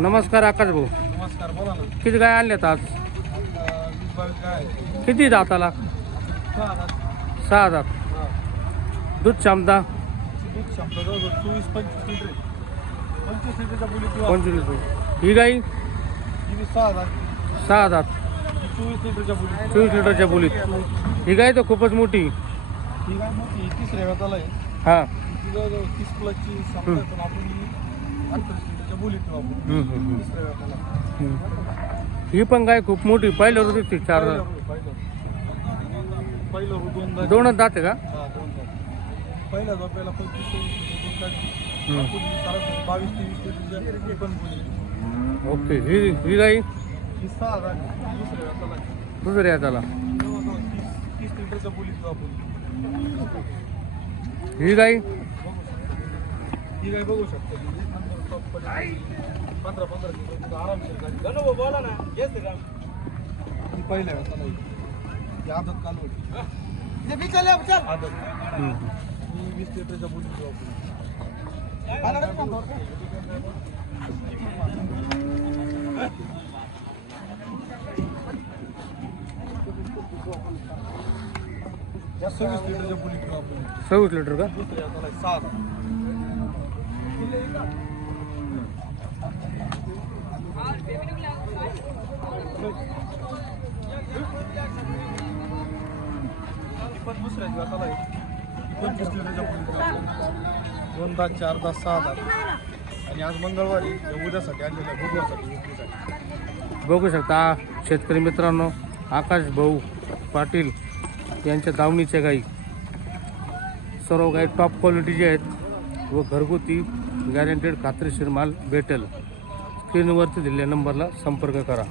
नमस्कार आकाश भाऊ. नमस्कार, बोला ना. किती गाय आणल्यात आज? 20-22 काय किती दाताला? 6 दात. दूध क्षमता? दूध क्षमता जवळजवळ 24-25 लिटर. 25 लिटरच्या बोली किंवा 25 लिटर. ही गाई? ही 6 दात. 6 दात. 24 लिटरच्या बोली. 24 लिटरच्या बोलीत. ही गाय तर खूपच मोठी. ही काय मोठी 30 वेताला आहे. हां. ती जवळजवळ 30 प्लसची क्षमता आहे, पण आपण ही 38 लिटरच्या बोलीत ठेवू आपण. 30 वेताला. ही पण गाय खूप मोठी. पहिल्यावर दिसते 4 दात. पहिलं दोनदा. 2 दात आहे का? हा, 2 दात. पहिल्या झोप्याला 25-26 लिटर दूध काढली. आपण सरासरी 22-23 लिटरच्या पण बोली. ओके. ही गाई? ही 6 दात. दुसऱ्या वेताला आहे. दुसऱ्या त्याला. जवळजवळ 30 लिटरच्या बोलीत ठेवू आपण. ही गाई? ही काय बघू शकतो. 15-15 लिटर आरामशीर झाली. बोला ना. ही पहिल्या वेळेला ही आदत कालवड. आदत. ही 20 लिटरच्या बोलीत ठेवू आपण. या 26 लिटरच्या बोलीत ठेवू आपण. 26 लिटर का? दुसऱ्या वेळेला 6 दात. पण दुसऱ्याच वेताला आहे. 25 लिटरच्या बोलीत ठेवू आपण. 2 दात, 4 दात, 6 दात. आणि आज मंगळवारी उद्यासाठी आणलेल्या बुधवारसाठी विक्रीसाठी. बघू शकता शेतकरी मित्रांनो, आकाश भाऊ पाटील यांच्या दावणीच्या गाई. सर्व गाई टॉप क्वालिटीचे आहेत व घरगुती गॅरंटेड खात्रीशीर माल भेटेल. स्क्रीनवरती दिलेल्या नंबरला संपर्क करा.